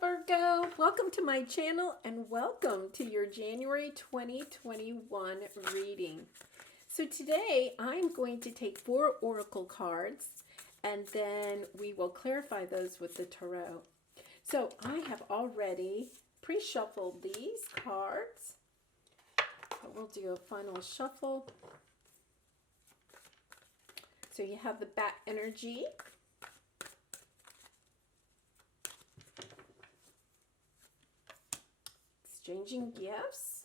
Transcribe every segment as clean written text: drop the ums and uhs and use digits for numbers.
Virgo. Welcome to my channel and welcome to your January 2021 reading. So today I'm going to take 4 oracle cards and then we will clarify those with the tarot. So I have already pre-shuffled these cards, but we'll do a final shuffle. So you have the bat energy. Exchanging gifts.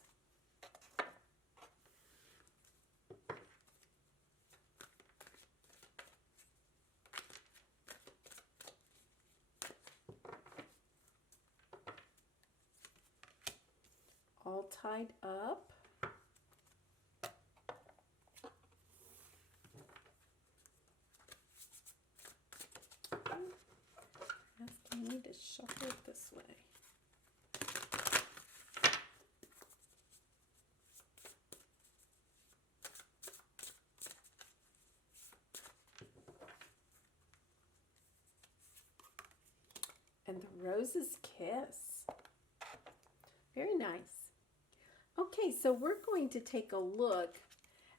All tied up. Asking me to shuffle it this way. And the rose's kiss. Very nice. Okay, so we're going to take a look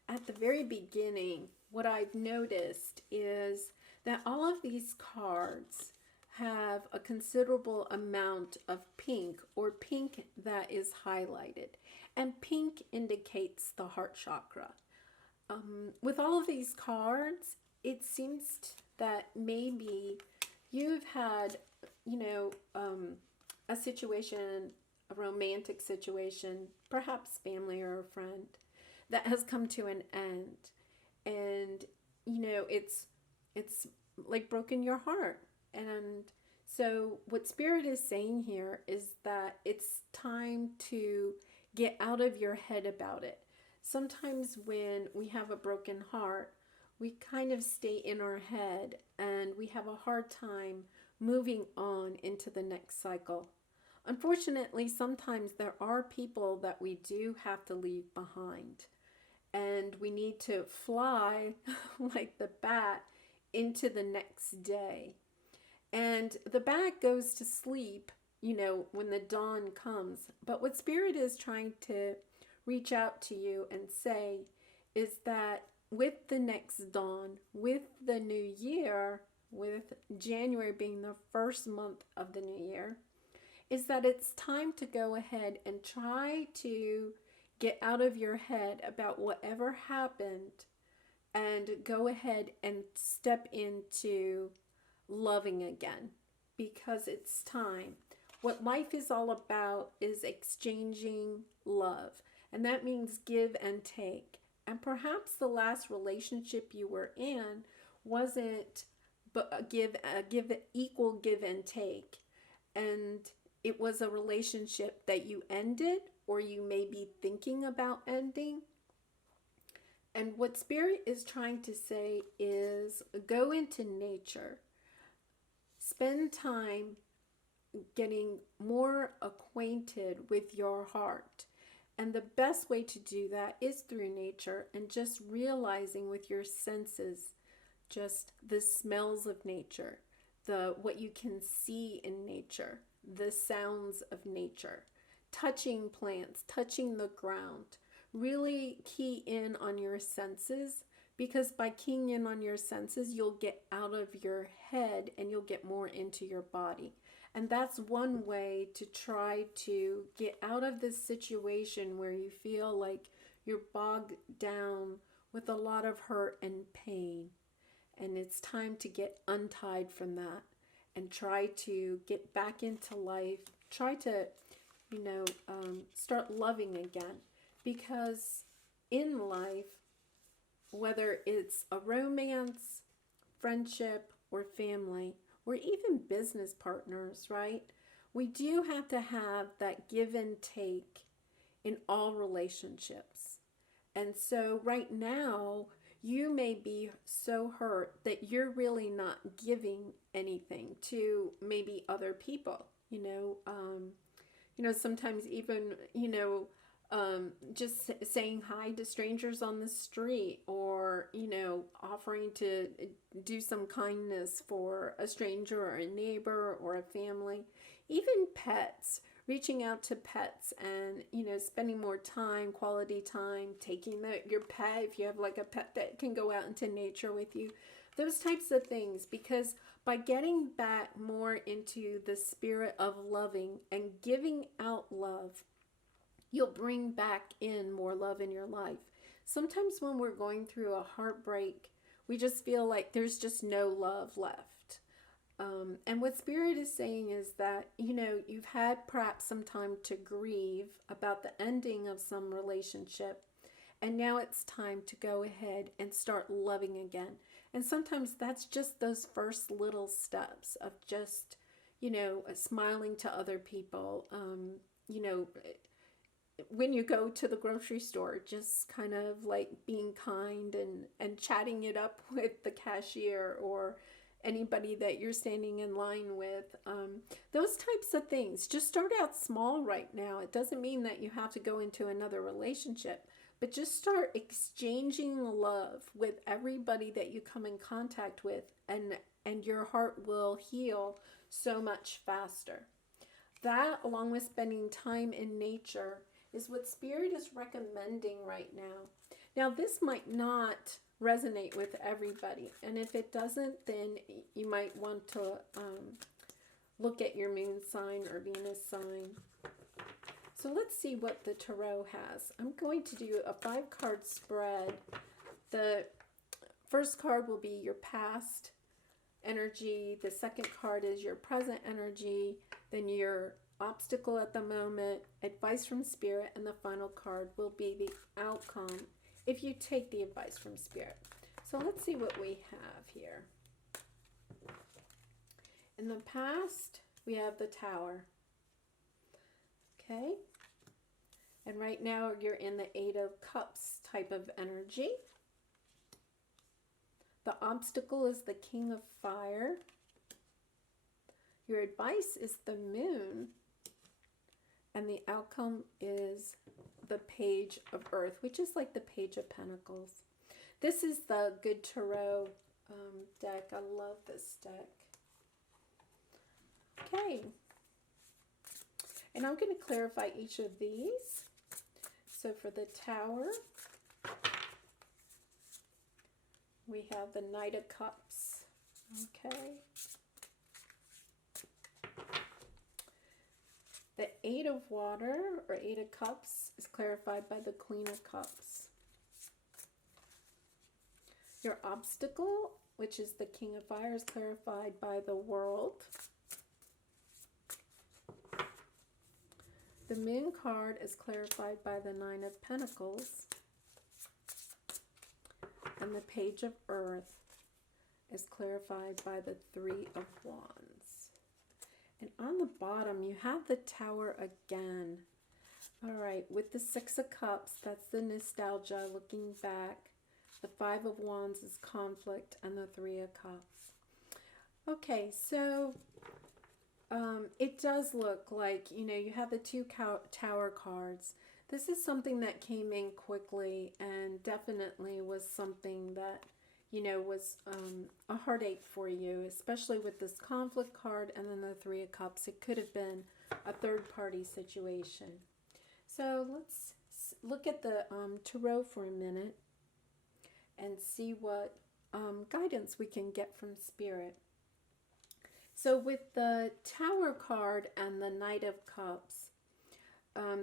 at the very beginning. What I've noticed is that all of these cards have a considerable amount of pink, or pink that is highlighted. And pink indicates the heart chakra. With all of these cards, it seems that maybe you've had a situation, a romantic situation, perhaps family or a friend, that has come to an end. And, it's like broken your heart. And so what Spirit is saying here is that it's time to get out of your head about it. Sometimes when we have a broken heart, we kind of stay in our head and we have a hard time moving on into the next cycle. Unfortunately, sometimes there are people that we do have to leave behind, and we need to fly like the bat into the next day. And the bat goes to sleep, when the dawn comes. But what Spirit is trying to reach out to you and say is that with the next dawn, with the new year, with January being the first month of the new year, is that it's time to go ahead and try to get out of your head about whatever happened and go ahead and step into loving again, because it's time. What life is all about is exchanging love, and that means give and take. And perhaps the last relationship you were in wasn't but equal give and take, and it was a relationship that you ended, or you may be thinking about ending. And what Spirit is trying to say is go into nature, spend time getting more acquainted with your heart. And the best way to do that is through nature, and just realizing with your senses just the smells of nature, what you can see in nature, the sounds of nature, touching plants, touching the ground. Really key in on your senses, because by keying in on your senses, you'll get out of your head and you'll get more into your body. And that's one way to try to get out of this situation where you feel like you're bogged down with a lot of hurt and pain. And it's time to get untied from that and try to get back into life. Try to, start loving again. Because in life, whether it's a romance, friendship, or family, or even business partners, right? We do have to have that give and take in all relationships. And so right now, you may be so hurt that you're really not giving anything to maybe other people. Sometimes even, just saying hi to strangers on the street, or, offering to do some kindness for a stranger or a neighbor or a family, even pets. Reaching out to pets and, spending more time, quality time, taking your pet, if you have like a pet that can go out into nature with you, those types of things. Because by getting back more into the spirit of loving and giving out love, you'll bring back in more love in your life. Sometimes when we're going through a heartbreak, we just feel like there's just no love left. And what Spirit is saying is that, you've had perhaps some time to grieve about the ending of some relationship, and now it's time to go ahead and start loving again. And sometimes that's just those first little steps of just, smiling to other people. When you go to the grocery store, just kind of like being kind and chatting it up with the cashier or anybody that you're standing in line with. Those types of things. Just start out small right now. It doesn't mean that you have to go into another relationship, but just start exchanging love with everybody that you come in contact with, and your heart will heal so much faster. That, along with spending time in nature, is what Spirit is recommending right now. Now, this might not resonate with everybody, and if it doesn't, then you might want to look at your moon sign or Venus sign. So let's see what the tarot has. I'm going to do a 5-card spread. The first card will be your past energy. The second card is your present energy. Then your obstacle at the moment, advice from Spirit, and the final card will be the outcome if you take the advice from Spirit. So let's see what we have here. In the past, we have the Tower. Okay. And right now you're in the 8 of Cups type of energy. The obstacle is the King of Fire. Your advice is the Moon. And the outcome is the Page of Earth, which is like the Page of Pentacles. This is the Good Tarot deck. I love this deck. Okay. And I'm going to clarify each of these. So for the Tower, we have the Knight of Cups. Okay. The 8 of Water, or 8 of Cups, is clarified by the Queen of Cups. Your obstacle, which is the King of Fire, is clarified by the World. The Moon card is clarified by the 9 of Pentacles. And the Page of Earth is clarified by the 3 of Wands. And on the bottom, you have the Tower again. All right, with the 6 of Cups, that's the nostalgia, looking back. The 5 of Wands is conflict, and the 3 of Cups. Okay, so it does look like, you have the 2 Tower cards. This is something that came in quickly and definitely was something that, was a heartache for you, especially with this conflict card and then the 3 of Cups. It could have been a third-party situation. So let's look at the tarot for a minute and see what guidance we can get from Spirit. So with the Tower card and the Knight of Cups,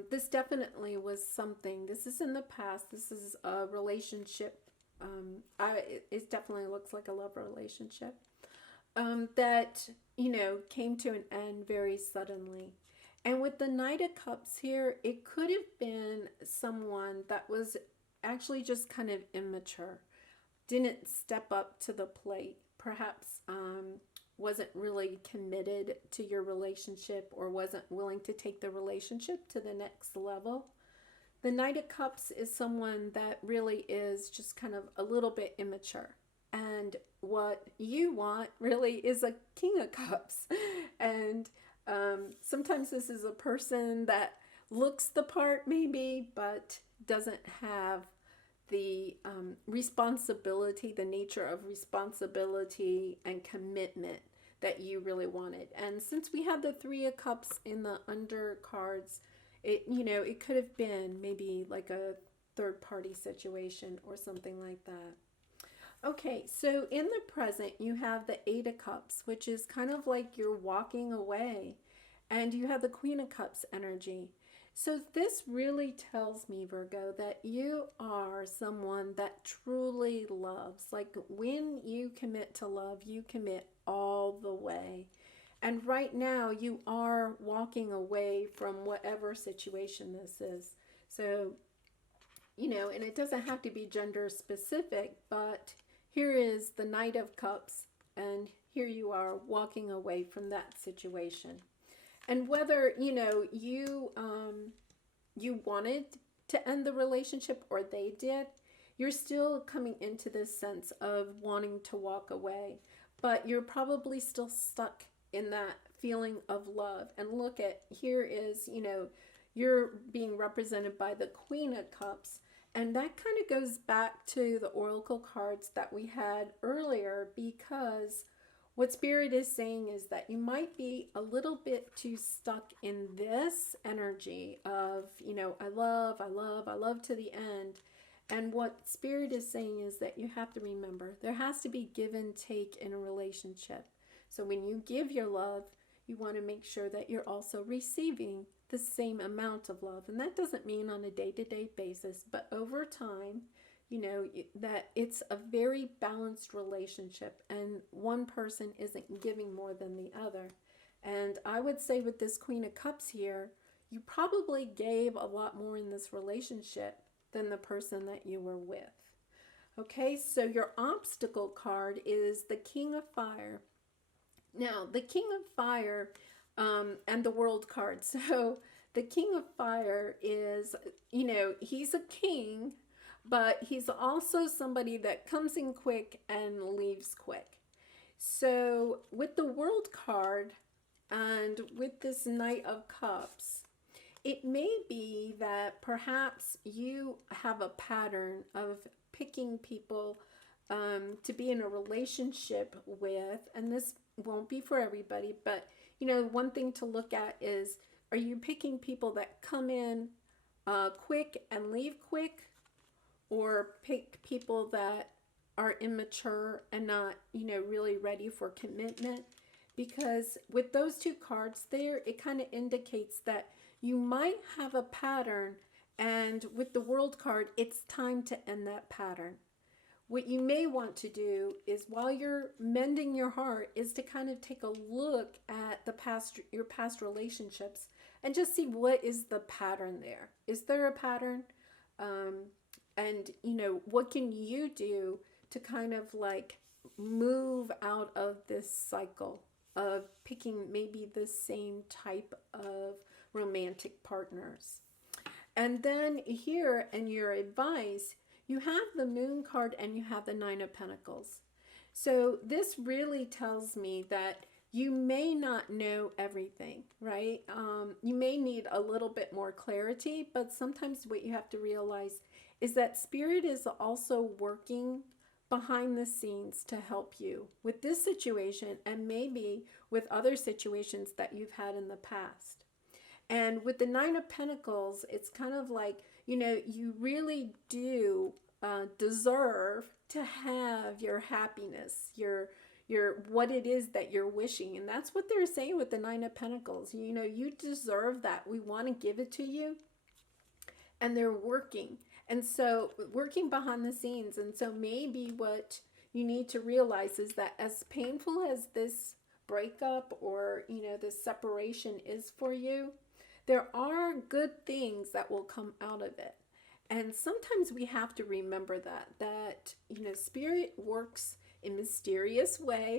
this definitely was something. This is in the past. This is a relationship. It definitely looks like a love relationship that, came to an end very suddenly. And with the Knight of Cups here, it could have been someone that was actually just kind of immature, didn't step up to the plate, perhaps wasn't really committed to your relationship or wasn't willing to take the relationship to the next level. The Knight of Cups is someone that really is just kind of a little bit immature. And what you want really is a King of Cups. And sometimes this is a person that looks the part maybe, but doesn't have the responsibility, the nature of responsibility and commitment that you really wanted. And since we had the Three of Cups in the undercards, it could have been maybe like a third party situation or something like that. Okay, so in the present, you have the Eight of Cups, which is kind of like you're walking away, and you have the Queen of Cups energy. So this really tells me, Virgo, that you are someone that truly loves. Like when you commit to love, you commit all the way. And right now, you are walking away from whatever situation this is. So, and it doesn't have to be gender specific, but here is the Knight of Cups, and here you are walking away from that situation. And whether, you wanted to end the relationship or they did, you're still coming into this sense of wanting to walk away, but you're probably still stuck in that feeling of love. And look at here is, you're being represented by the Queen of Cups. And that kind of goes back to the oracle cards that we had earlier, because what Spirit is saying is that you might be a little bit too stuck in this energy of, I love to the end. And what Spirit is saying is that you have to remember there has to be give and take in a relationship. So when you give your love, you want to make sure that you're also receiving the same amount of love. And that doesn't mean on a day-to-day basis, but over time, that it's a very balanced relationship and one person isn't giving more than the other. And I would say with this Queen of Cups here, you probably gave a lot more in this relationship than the person that you were with. Okay, so your obstacle card is the King of Fire. Now, the King of Fire and the World card. So the King of Fire is, he's a king, but he's also somebody that comes in quick and leaves quick. So with the World card and with this Knight of Cups, it may be that perhaps you have a pattern of picking people to be in a relationship with, and this won't be for everybody, but one thing to look at is, are you picking people that come in quick and leave quick, or pick people that are immature and not, really ready for commitment? Because with those two cards there, it kind of indicates that you might have a pattern, and with the World card, it's time to end that pattern. What you may want to do is, while you're mending your heart, is to kind of take a look at your past relationships and just see what is the pattern there. Is there a pattern? And what can you do to kind of like move out of this cycle of picking maybe the same type of romantic partners? And then here in your advice, you have the Moon card and you have the Nine of Pentacles. So this really tells me that you may not know everything, right? You may need a little bit more clarity, but sometimes what you have to realize is that Spirit is also working behind the scenes to help you with this situation and maybe with other situations that you've had in the past. And with the Nine of Pentacles, it's kind of like, you really do deserve to have your happiness, your what it is that you're wishing. And that's what they're saying with the Nine of Pentacles. You deserve that. We want to give it to you. And they're working. And so working behind the scenes. And so maybe what you need to realize is that as painful as this breakup or, this separation is for you, there are good things that will come out of it. And sometimes we have to remember that Spirit works in mysterious ways.